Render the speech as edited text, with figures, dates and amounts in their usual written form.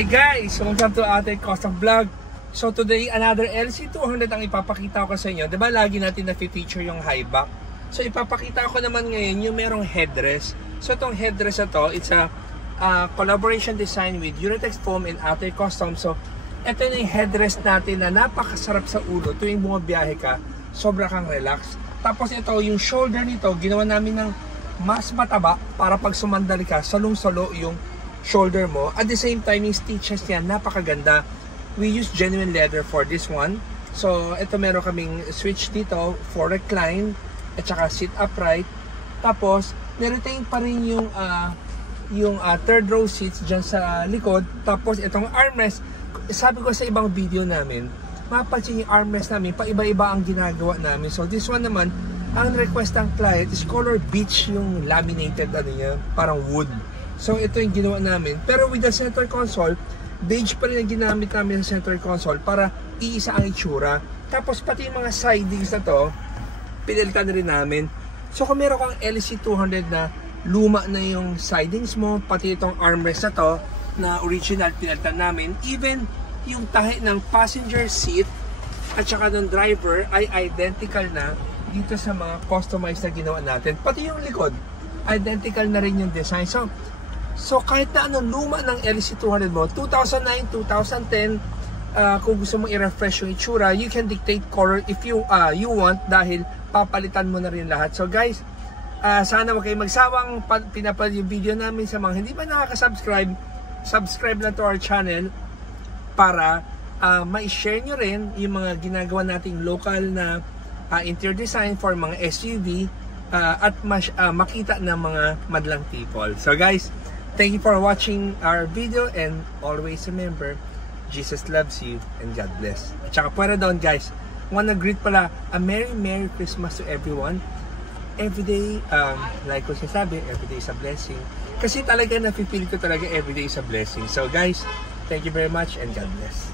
Hi guys! Welcome to Ate Custom Vlog. So today, another LC200 ang ipapakita ko sa inyo. Diba lagi natin na-feature yung high back? So ipapakita ko naman ngayon yung merong headrest. So itong headrest na to, it's a collaboration design with Uritex Foam and Ate Custom. So ito yung headrest natin na napakasarap sa ulo tuwing bumabiyahe ka. Sobra kang relax. Tapos ito, yung shoulder nito, ginawa namin ng mas mataba para pag sumandali ka, salong-salo yung shoulder mo. At the same time, yung stitches niya, napakaganda. We use genuine leather for this one. So, ito meron kaming switch dito for recline at saka sit upright. Tapos, niretain pa rin yung third row seats dyan sa likod. Tapos, itong armrest, sabi ko sa ibang video namin, mapapansin yung armrest namin, pa-iba-iba ang ginagawa namin. So, this one naman, ang request ng client is color beige yung laminated, ano niya, parang wood. So, ito yung ginawa namin. Pero with the center console, beige pa rin ang ginamit namin sa center console para iisa ang itsura. Tapos, pati yung mga sidings na to, pinalitan na rin namin. So, kung meron kang LC200 na luma na yung sidings mo, pati itong armrest na to, na original, pinalitan namin. Even yung tahi ng passenger seat at saka ng driver ay identical na dito sa mga customized na ginawa natin. Pati yung likod, identical na rin yung design. So kahit na anong luma ng LC200 mo, 2009, 2010, kung gusto mong i-refresh yung itsura, you can dictate color if you want, dahil papalitan mo na rin lahat. So guys, sana wag kayong magsawang pinapanood yung video namin. Sa mga hindi pa nakaka-subscribe, subscribe na to our channel para ma-share nyo rin yung mga ginagawa nating local na interior design for mga SUV at makita ng mga madlang people. So guys, thank you for watching our video and always remember, Jesus loves you and God bless. At saka pwera doon guys, wanna greet pala a Merry Christmas to everyone. Everyday, like ko sinasabi, everyday is a blessing. Kasi talaga nafe-feel ko talaga everyday is a blessing. So guys, thank you very much and God bless.